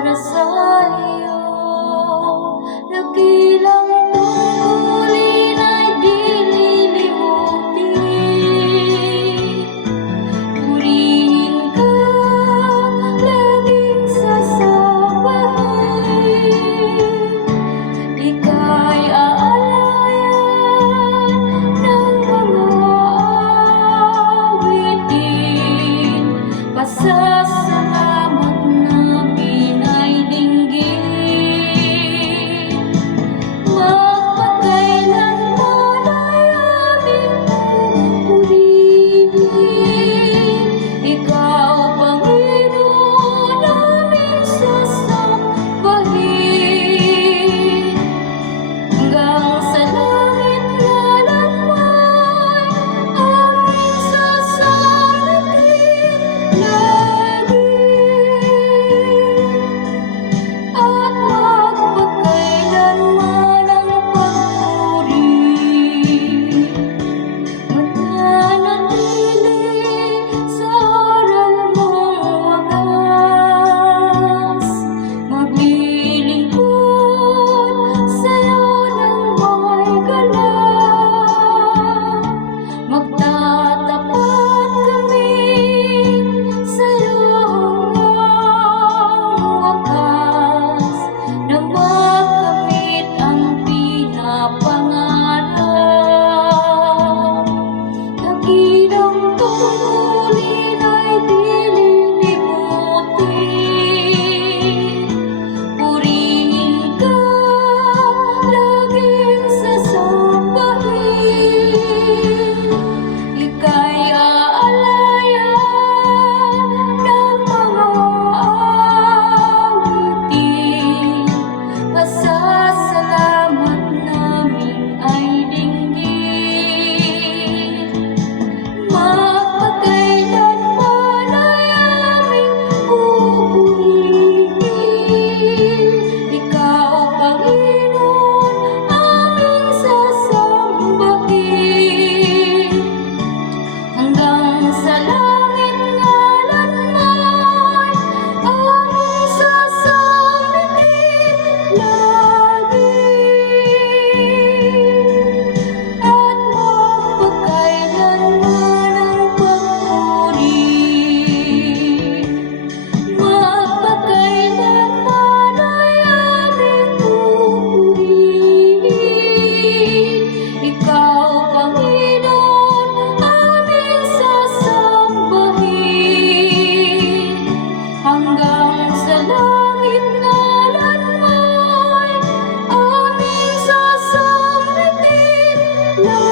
para sa'yo love.